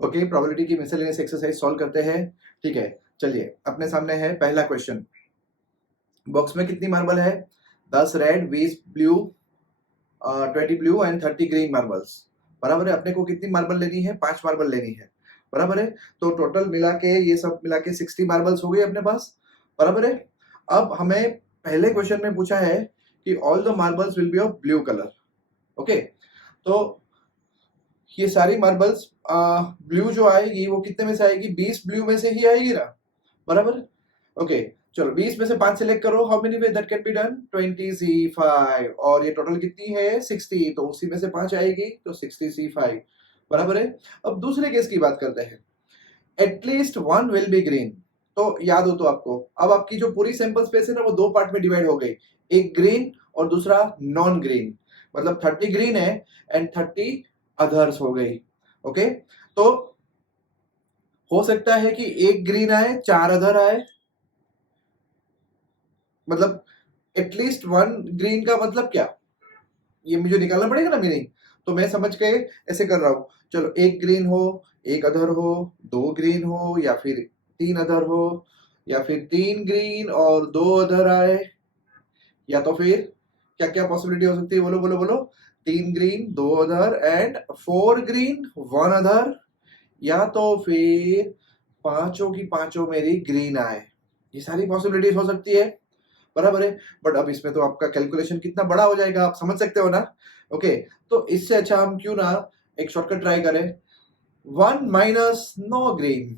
Okay, probability की miscellaneous exercise solve करते हैं। ठीक है, चलिए अपने सामने है पहला क्वेश्चन। बॉक्स में कितनी मार्बल है? 10 red, 20 blue, 20 blue and 30 green marbles. बराबर है। अपने को कितनी मार्बल लेनी है? 5 मार्बल लेनी है। बराबर है। तो टोटल मिला के ये सब मिला के 60 मार्बल्स हो गई अपने पास। बराबर है। अब हमें पहले क्वेश्चन में पूछा है कि all the marbles will be of blue colour. Okay, तो ये सारी मार्बल्स ब्लू जो आएगी वो कितने में से आएगी? 20 ब्लू में से ही आएगी ना। बराबर। ओके, चलो 20 में से 5 सेलेक्ट करो। How many way that can be done? 20C5। और ये टोटल कितनी है? 60। तो उसी में से 5 आएगी तो 60C5। बराबर है। अब दूसरे केस की बात करते हैं। At least one will be green. तो याद हो तो आपको, अब आपकी जो पूरी सैंपल स्पेस है ना वो दो पार्ट में डिवाइड हो गई, एक ग्रीन और दूसरा नॉन ग्रीन। मतलब 30 ग्रीन है एंड 30 अदर्स हो गई। ओके, तो हो सकता है कि एक ग्रीन आए, 4 अदर आए। मतलब एटलीस्ट वन ग्रीन का मतलब क्या? ये मुझे निकालना पड़ेगा ना मीनिंग। तो मैं समझ के ऐसे कर रहा हूं। चलो, एक ग्रीन हो, एक अदर हो, 2 ग्रीन हो, या फिर 3 अदर हो, या फिर 3 ग्रीन और 2 अदर आए, या तो फिर क्या क्या पॉसिबिलिटी हो सकती है? बोलो बोलो बोलो। 3 green, 2 other and 4 green, 1 other, या तो फिर पांचों की पांचों मेरी ग्रीन आए। ये सारी पॉसिबिलिटीज हो सकती है। बराबर है। बट अब इसमें तो आपका कैलकुलेशन कितना बड़ा हो जाएगा, आप समझ सकते हो ना। ओके, तो इससे अच्छा हम क्यों ना एक शॉर्टकट ट्राई करें। 1 minus no green,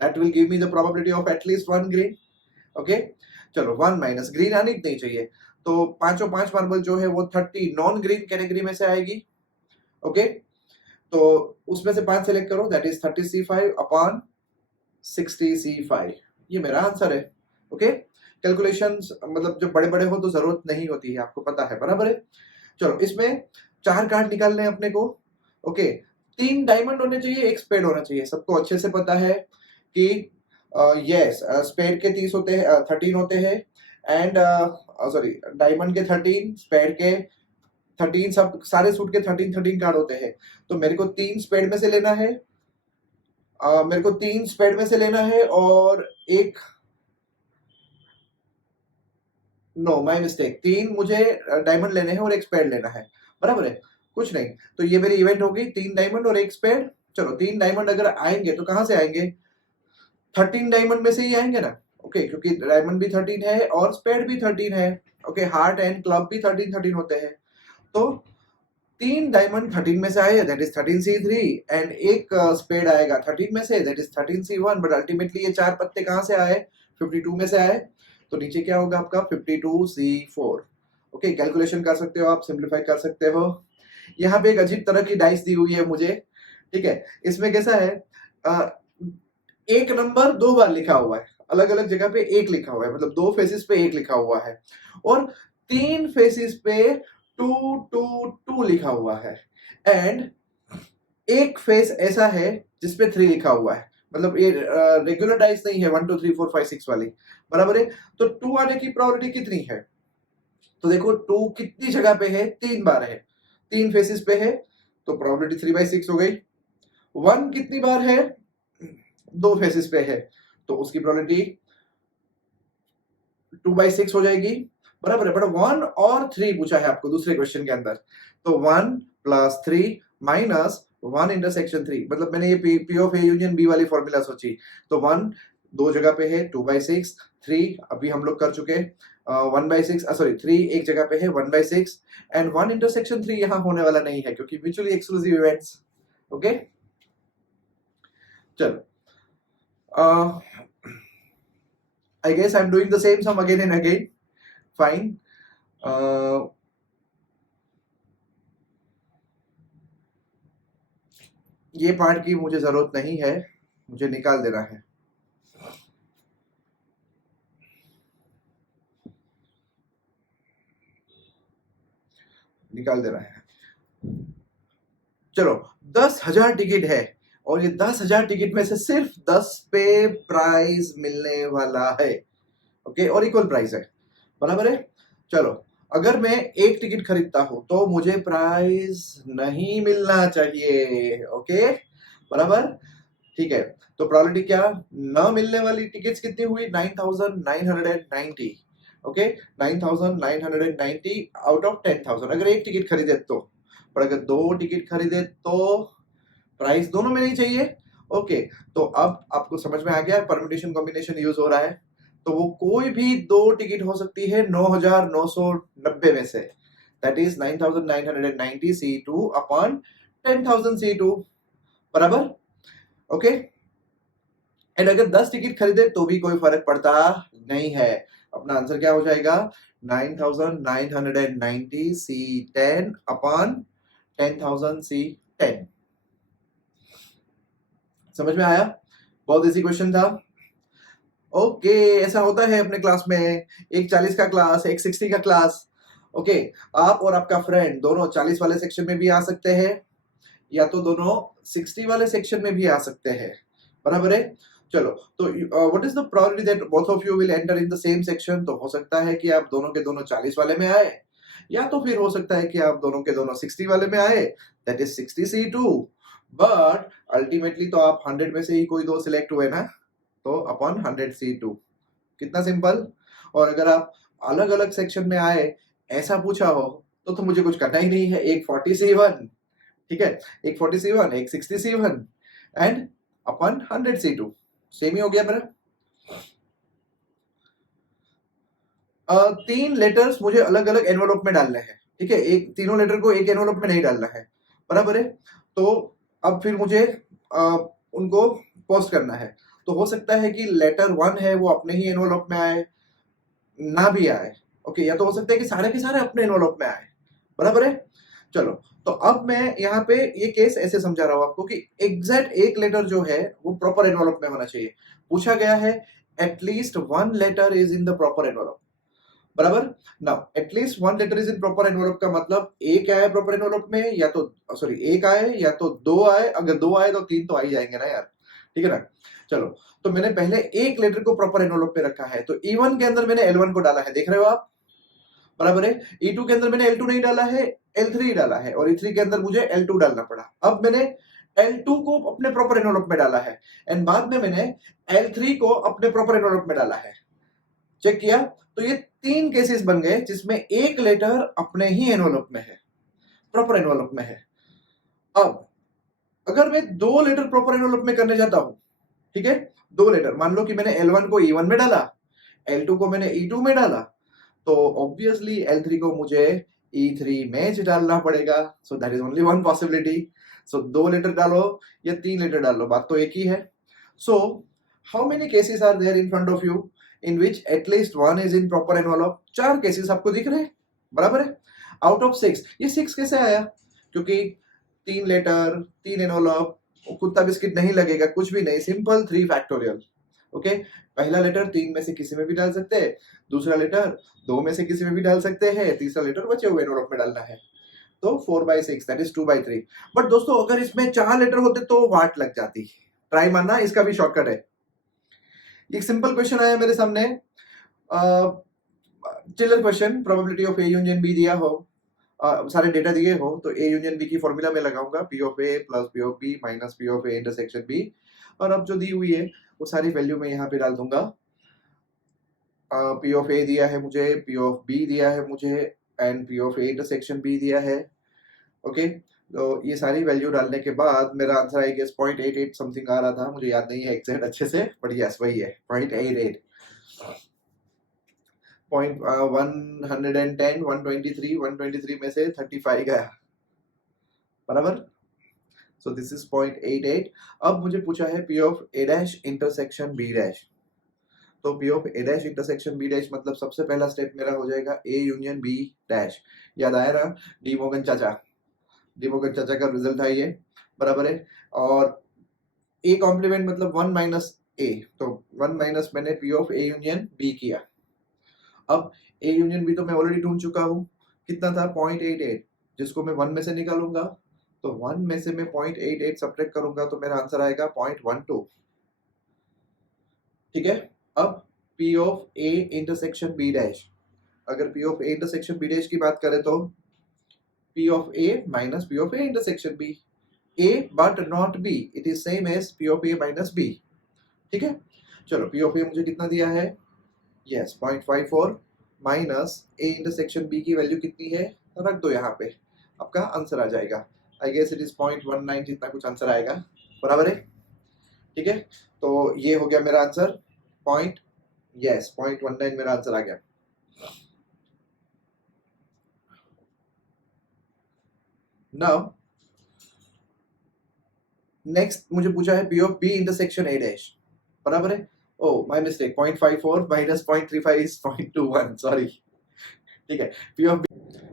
that will give me the probability of at least 1 green. Okay, चलो 1 माइनस ग्रीन आनी नहीं चाहिए। तो पांचों 5 मार्बल जो है वो 30 नॉन ग्रीन कैटेगरी में से आएगी। ओके, तो उसमें से 5 सेलेक्ट करो, that is 30C5 upon 60C5। ये मेरा आंसर है। ओके, कैलकुलेशंस मतलब जब बड़े बड़े हो तो जरूरत नहीं होती है, आपको पता है। बराबर है। चलो, इसमें 4 कार्ड निकालने हैं अपने को। ओके, 3 डायमंड होने चाहिए, एक स्पेड होना चाहिए। सबको अच्छे से पता है कि यस, स्पेड के 30 होते हैं, 13 होते हैं, एंड सॉरी, डायमंड के 13, स्पेड के 13, सब सारे सूट के 13 13 कार्ड होते हैं। तो मेरे को 3 स्पेड में से लेना है। मेरे को 3 स्पेड में से लेना है और एक, नो माय मिस्टेक, 3 मुझे डायमंड लेने हैं और एक स्पेड लेना है। बराबर है। कुछ नहीं, तो ये मेरी इवेंट होगी, 3 डायमंड और एक स्पेड। चलो, 3 डायमंड अगर आएंगे तो कहां से आएंगे? 13 डायमंड में से ही आएंगे ना। ओके, क्योंकि डायमंड भी 13 है और स्पेड भी 13 है। ओके, हार्ट एंड क्लब भी 13 13 होते हैं। तो 3 डायमंड 13 में से आए, दैट इज 13C3, एंड एक स्पेड आएगा 13 में से, that is 13C1। But ultimately ये 4 पत्ते कहां से आए? 52 में से आए। तो नीचे क्या होगा आपका? 52C4। ओके, कैलकुलेशन कर सकते हो आप, सिंप्लीफाई कर सकते हो। यहाँ पे एक अजीब तरह की डाइस दी हुई है मुझे। ठीक है, इसमें कैसा है, एक नंबर 2 बार लिखा हुआ है, अलग अलग जगह पे एक लिखा हुआ है, मतलब 2 फेसिस पे एक लिखा हुआ है, और 3 फेसिस पे 2 2 2 लिखा हुआ है, एंड एक फेस ऐसा है जिसपे 3 लिखा हुआ है। मतलब ये रेगुलर डाइस नहीं है 1 2 3 4 5 6 वाली। बराबर है। तो 2 आने की प्रोबेबिलिटी कितनी है? तो देखो, 2 कितनी जगह पे है? 3 बार है, 3 फेसिस पे है, तो प्रोबेबिलिटी 3/6 हो गई। 1 कितनी बार है? 2 फेसिस पे है, तो उसकी प्रोबेबिलिटी 2/6 हो जाएगी। बराबर है। बट 1 और 3 पूछा है आपको दूसरे क्वेश्चन के अंदर, तो 1 + 3 माइनस 1 इंटरसेक्शन 3। मतलब मैंने ये P of A union B वाली फॉर्मूला सोची। तो 1 2 जगह पे है, 2/6, 3 अभी हम लोग कर चुके, 1/6, सॉरी 3 एक जगह पे है, 1/6, एंड 1 इंटरसेक्शन 3 यहाँ होने वाला नहीं है क्योंकि म्यूचुअली एक्सक्लूसिव इवेंट्स। ओके, चलो, I guess I'm doing the same sum again and again. Fine. ये पार्ट की मुझे जरूरत नहीं है, मुझे निकाल देना है। निकाल देना है। चलो, 10,000 टिकट है और ये 10,000 टिकट में से सिर्फ 10 पे प्राइज मिलने वाला है। ओके, और इक्वल प्राइस है। बराबर है। चलो, अगर मैं एक टिकट खरीदता हूं तो मुझे प्राइस नहीं मिलना चाहिए। ओके, बराबर, ठीक है। तो प्रोबेबिलिटी क्या, न मिलने वाली टिकट्स कितनी हुई, 9,990, ओके, 9,990 आउट ऑफ 10,000, अगर एक टिकट खरीदे तो, और अगर दो टिकट खरीदे तो प्राइस दोनों में नहीं चाहिए, ओके। तो अब आपको समझ में आ गया परम्यूटेशन कॉम्बिनेशन यूज हो रहा है, तो वो कोई भी दो टिकट हो सकती है 9,990 में से, that is 9,990 C2 upon 10,000 C2, बराबर, ओके। एंड अगर 10 टिकट खरीदे तो भी कोई फर्क पड़ता नहीं है, अपना आंसर क्या हो जाएगा, 9,990 C10 अपॉन 10,000 C10। समझ में आया, बहुत इजी क्वेश्चन था, ओके। ऐसा होता है अपने क्लास में, एक 40 का क्लास, एक 60 का क्लास, ओके। आप और आपका फ्रेंड दोनों 40 वाले सेक्शन में भी आ सकते हैं, या तो दोनों 60 वाले सेक्शन में भी आ सकते हैं, बराबर है। चलो, तो what is the probability that both of you will enter in the same section, तो हो सकता है कि आप दोनों के दोनों 40 वाले में आए, या तो फिर हो सकता है कि आप दोनों के दोनों 60 वाले में आए, that is 60 C2, but ultimately तो आप 100 में से ही कोई दो सिलेक्ट हुए ना, तो अपॉन 100 C2, कितना सिंपल। और अगर आप अलग अलग सेक्शन में आए, ऐसा पूछा हो, तो मुझे कुछ करना ही नहीं है, एक 40 C1, ठीक है, एक 40 C1, एक 60 C1 and upon 100 C2, same ही हो गया मेरा। तीन लेटर्स मुझे अलग अलग एनवलप में डालने हैं, ठीक है, एक तीनों लेटर को एक एनवलप में नहीं डालना है, बराबर है। तो अब फिर मुझे उनको पोस्ट करना है, तो हो सकता है कि लेटर 1 है वो अपने ही एनवलप में आए, ना भी आए, ओके, या तो हो सकता है कि सारे के सारे अपने एनवलप में आए, बराबर है। चलो, तो अब मैं यहाँ पे ये केस ऐसे समझा रहा हूं आपको कि एग्जैक्ट एक लेटर जो है वो प्रॉपर एनवलप में होना चाहिए, पूछा गया है at least one letter is in the proper envelope, बराबर। Now at least one letter is in proper envelope का मतलब एक आए प्रॉपर एनवलप में, या तो सॉरी एक आए या तो दो आए, अगर दो आए तो तीन तो आ ही जाएंगे ना यार, ठीक है ना। चलो, तो मैंने पहले एक लेटर को प्रॉपर एनवलप में रखा है, तो E1 के अंदर मैंने L1 को डाला है, देख रहे हो आप, बराबर है। E2 के अंदर मैंने L2 नहीं डाला है, L3 डाला है, और E3 के अंदर मुझे L2 डालना पड़ा। अब मैंने L2 को अपने प्रॉपर एनवलप में डाला है, एंड बाद में मैंने L3 को अपने प्रॉपर एनवलप में डाला है, चेक किया, तो ये तीन केसेस बन गए जिसमें एक लेटर अपने ही एनवलप में है, प्रॉपर एनवलप में है। अब अगर मैं दो लेटर प्रॉपर एनवलप में करने जाता हूं, ठीक है, दो लेटर, मान लो कि मैंने L1 को E1 में डाला, L2 को मैंने E2 में डाला, तो ऑब्वियसली L3 को मुझे E3 में डालना पड़ेगा, so that is only one possibility. So दो लेटर डालो या तीन लेटर डालो, बात तो एक ही है। So how many cases are there in front of you in which at least one is in proper envelope, चार केसेस आपको दिख रहे हैं, बराबर है, आउट ऑफ 6। ये 6 कैसे आया, क्योंकि तीन लेटर तीन एनवलप, कुत्ता बिस्किट नहीं लगेगा, कुछ भी नहीं, सिंपल 3 फैक्टोरियल, ओके। पहला लेटर तीन में से किसी में भी डाल सकते हैं, दूसरा लेटर दो में से किसी में भी डाल सकते हैं, तीसरा लेटर बचे हुए एनवलप में डालना है, तो 4/6 दैट इज 2/3। बट दोस्तों अगर इसमें 4 लेटर होते तो वाट लग जाती, ट्राई मानना, इसका भी शॉर्टकट है। एक सिंपल क्वेश्चन आया मेरे सामने, चिल्लर question, probability of A union B दिया हो, सारे डेटा दिए हो, तो ए यूनियन बी की फॉर्मूला में लगाऊंगा, P of A plus P of B minus P of A intersection B, और अब जो दी हुई है वो सारी वैल्यू मैं यहाँ पे डाल दूंगा। पी ऑफ ए दिया है मुझे, पी ऑफ बी दिया है मुझे, and P of A intersection B दिया है, ओके। तो ये सारी वैल्यू डालने के बाद मेरा आंसर आई गेस 0.88 समथिंग आ रहा था, मुझे याद नहीं है एग्जैक्ट अच्छे से, बट यस वही है 0.88, 110 123 में से 35 गया, बराबर। So this is 0.88। अब मुझे पूछा है P of A dash intersection B dash, तो P of A dash intersection B dash मतलब सबसे पहला स्टेप मेरा हो जाएगा ए यूनियन बी डैश, याद आया ना, डी मोगन चाचा का रिजल्ट था ये, बराबर है। और ए कॉम्प्लीमेंट मतलब 1 माइनस ए, तो 1 माइनस मैंने P of A union B किया। अब ए यूनियन बी तो मैं ऑलरेडी ढूंढ चुका हूं, कितना था 0.88, जिसको मैं 1 में से निकालूंगा, तो 1 में से मैं 0.88 सब्ट्रैक्ट करूंगा तो मेरा आंसर आएगा 0.12, ठीक है। अब P of A intersection B dash, अगर P of A intersection B dash की बात करें तो P of A minus P of A intersection B, A but not B, it is same as P of A minus B. ठीक है, चलो P of A मुझे कितना दिया है, yes 0.54 minus A intersection B की वैल्यू कितनी है, रख दो यहाँ पे, आपका आंसर आ जाएगा। आई गेस इट इज 0.19 जितना कुछ आंसर आएगा, बराबर है। ठीक है, तो ये हो गया मेरा आंसर, पॉइंट, यस 0.19 मेरा आंसर आ गया। नाउ नेक्स्ट मुझे पूछा है P of B intersection A dash, बराबर है। Oh my mistake, 0.54 minus 0.35 is 0.21, sorry. ठीक है, P of B,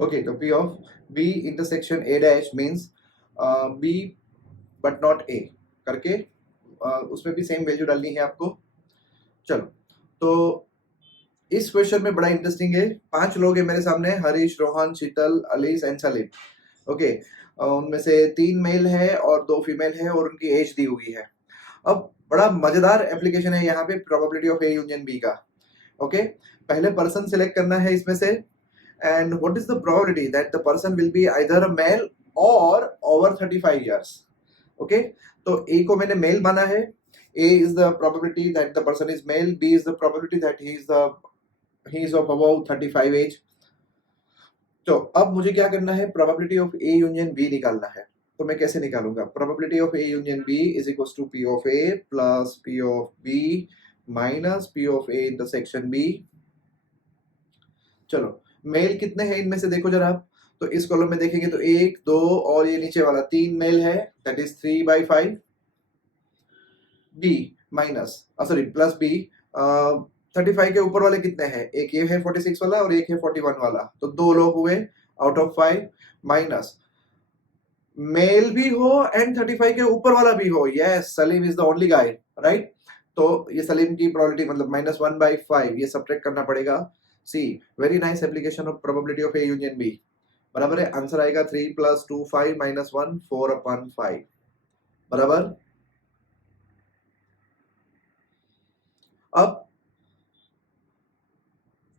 ओके, तो P of B intersection A dash means B but not A करके उसमें भी सेम वैल्यू डालनी है आपको। चलो, तो इस क्वेश्चन में बड़ा इंटरेस्टिंग है, 5 लोग हैं मेरे सामने, हरीश, रोहन, शीतल, अलीस एंड सलीम। ओके, उनमें से 3 मेल है और 2 फीमेल है और उनकी एज दी हुई है। अब बड़ा मजेदार एप्लीकेशन है यहाँ पे probability of A union B का। ओके, पहले पर्सन सिलेक्ट करना है इसमें से, and what is the probability that the person will be either a male or over 35 years. Okay, तो ए को मैंने मेल माना है, A is the probability that the person is male, B is the probability that he is of above 35 age. तो अब मुझे क्या करना है, probability of A union B निकालना है। तो मैं कैसे निकालूंगा, probability of A union B is equals to P of A plus P of B minus P of A intersection B। चलो, मेल कितने हैं इनमें से देखो जरा आप, तो इस कॉलम में देखेंगे तो 1 2 और ये नीचे वाला 3 मेल है, that is 3/5। B minus sorry plus B 35 के ऊपर वाले कितने हैं, एक ये है 46 वाला और एक है 41 वाला, तो 2 लोग हुए आउट ऑफ 5, माइनस मेल भी हो एंड 35 के ऊपर वाला भी हो, yes Salim is the only guy, right. तो ये सलीम की प्रोबेबिलिटी मतलब -1/5, ये सब्ट्रैक्ट करना पड़ेगा। See very nice application of probability of A union B, बराबर है, आंसर आएगा 3 + 2 5 - 1 4/5, बराबर। अब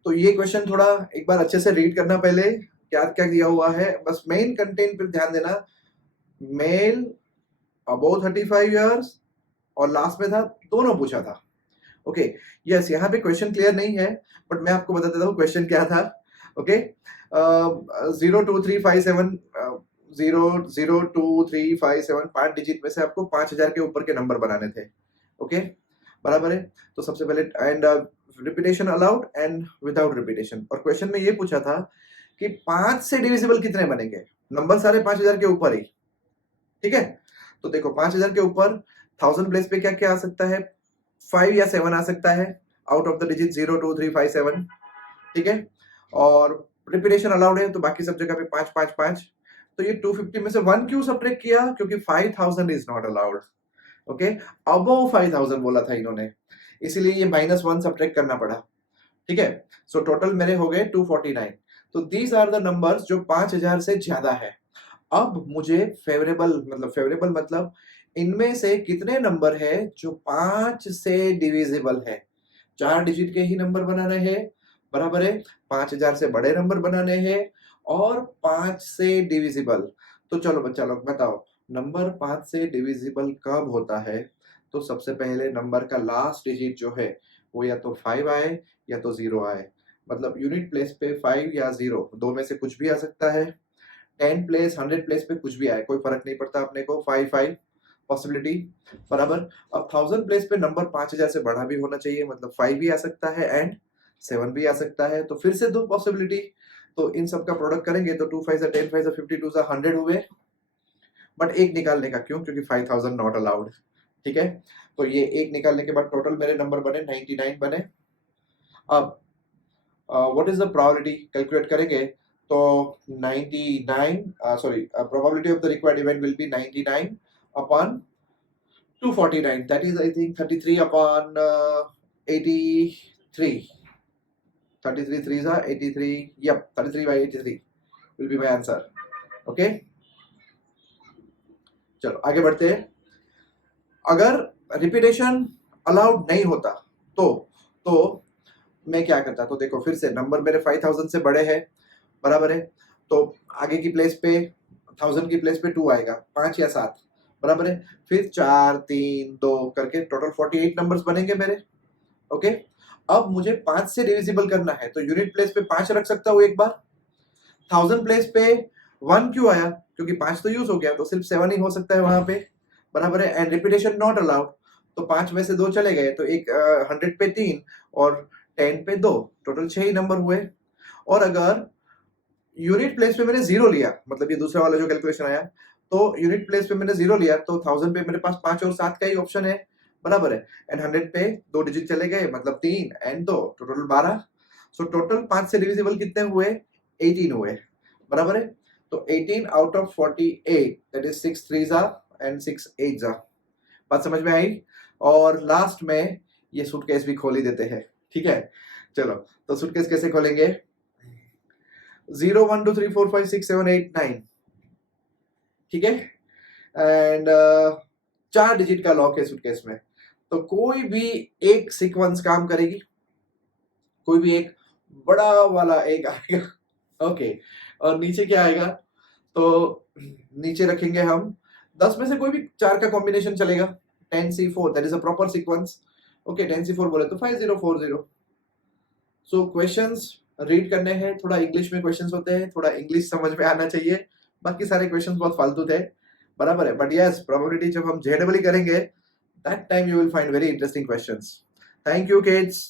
तो ये क्वेश्चन थोड़ा एक बार अच्छे से रीड करना, पहले क्या क्या दिया हुआ है, बस मेन कंटेंट पे ध्यान देना। मेल अबोव 35 इयर्स और लास्ट में था, दोनों पूछा था। ओके, यस, यहाँ पे क्वेश्चन क्लियर नहीं है, बट मैं आपको बता देता हूँ क्वेश्चन क्या था। ओके, 02357 00235 5 डिजिट में से आपको 5000 के ऊपर के नंबर बनाने थे। ओके, बराबर है। तो सबसे पहले and repetition allowed and without repetition, और क्वेश्चन में ये पूछा था कि 5 से डिविजिबल कितने बनेंगे, नंबर सारे 5000 के ऊपर ही। ठीक है, तो देखो 5000 के ऊपर 1000 प्लेस पे क्या क्या आ सकता है, 5 या 7 आ सकता है आउट ऑफ द डिजिट 0 2 3 5 7। ठीक है, और रिपीटेशन अलाउड है, तो बाकी सब जगह पे 5 5 5। तो ये 250 में से 1 क्यों सब्ट्रैक्ट किया, क्योंकि 5000 is not allowed. Okay, above 5000 बोला था इन्होंने, इसीलिए ये -1 सब्ट्रैक्ट करना पड़ा। ठीक है, सो टोटल मेरे हो गए 249। तो दीज आर द नंबर्स जो 5000 से ज्यादा है। अब मुझे फेवरेबल मतलब इनमें से कितने नंबर है जो 5 से डिविजिबल है, 4 डिजिट के ही नंबर बनाने हैं, बराबर है, 5000 से बड़े नंबर बनाने हैं और 5 से डिविजिबल। तो चलो बच्चा लोग बताओ, नंबर 5 से डिविजिबल कब होता है। तो सबसे पहले नंबर का लास्ट डिजिट जो है वो या तो 5 आए या तो 0 आए, मतलब यूनिट प्लेस पे 5 या 0 दो में से कुछ भी आ सकता है। 10 प्लेस 100 प्लेस पे कुछ भी आए, कोई फर्क नहीं पड़ता अपने को, 5 5 पॉसिबिलिटी, बराबर। अब 1000 प्लेस पे नंबर 5000 से बड़ा भी होना चाहिए, मतलब 5 भी आ सकता है एंड 7 भी आ सकता है, तो फिर से 2 पॉसिबिलिटी। तो इन सब का प्रोडक्ट करेंगे तो 2 5 10 5 52 100 हुए, बट एक निकालने का क्यों, क्योंकि 5000 नॉट अलाउड। ठीक है, तो ये एक निकालने के बाद टोटल मेरे नंबर बने 99 बने। अब what is the probability calculate करेंगे, तो 99 sorry probability of the required event will be 99 upon 249, that is I think 33 upon 83, 33 3s are 83, yep 33/83 will be my answer. Okay, चलो आगे बढ़ते हैं। अगर रिपीटेशन अलाउड नहीं होता तो मैं क्या करता, तो देखो फिर से नंबर मेरे 5000 से बड़े हैं, बराबर है, तो आगे की प्लेस पे 1000 की प्लेस पे 2 आएगा, 5 या 7, बराबर है। फिर 4 3 2 करके टोटल 48 नंबर्स बनेंगे मेरे। ओके, अब मुझे 5 से डिविजिबल करना है, तो यूनिट प्लेस पे 5 रख सकता हूँ एक बार। 1000 प्लेस पे 1 क्यों आया, क्योंकि 5 तो यूज हो गया, तो सिर्फ 7 ही हो सकता है वहां पे, बराबर है। एंड रिपीटेशन नॉट अलाउड, तो 5 में से 2 चले गए, तो एक 100 पे 3 और 10 पे 2, टोटल 6 ही नंबर हुए। और अगर यूनिट प्लेस पे मैंने 0 लिया, मतलब ये दूसरा वाला जो कैलकुलेशन आया, तो यूनिट प्लेस पे मैंने 0 लिया, तो 1000 पे मेरे पास 5 और 7 का ही ऑप्शन है, बराबर है। एंड 100 पे 2 डिजिट चले गए, मतलब 3 एंड 2, टोटल 12। सो टोटल 5 से डिविजिबल कितने हुए, 18 हुए, बराबर है। तो 18 आउट ऑफ 48, दैट इज 6 3 जा एंड 6 8 जा। बात समझ में आई। और लास्ट में ये सूटकेस भी खोल ही देते हैं, ठीक है। चलो, तो सूटकेस कैसे खोलेंगे, 0 1 2 3 4 5 6 7 8 9, ठीक है। एंड 4 डिजिट का लॉक है सूटकेस में, तो कोई भी एक सीक्वेंस काम करेगी, कोई भी एक बड़ा वाला एक आएगा। ओके, और नीचे क्या आएगा, तो नीचे रखेंगे हम 10 में से कोई भी 4 का कॉम्बिनेशन चलेगा। 10C4, that is a proper sequence. Okay, 10C4 बोले तो 5040। सो क्वेश्चंस रीड करने हैं, थोड़ा इंग्लिश में क्वेश्चंस होते हैं, थोड़ा इंग्लिश समझ में आना चाहिए, बाकी सारे क्वेश्चंस बहुत फालतू थे, बराबर है। बट यस, प्रोबेबिलिटी जब हम जेडबली करेंगे, that time you will find very interesting questions. Thank you kids.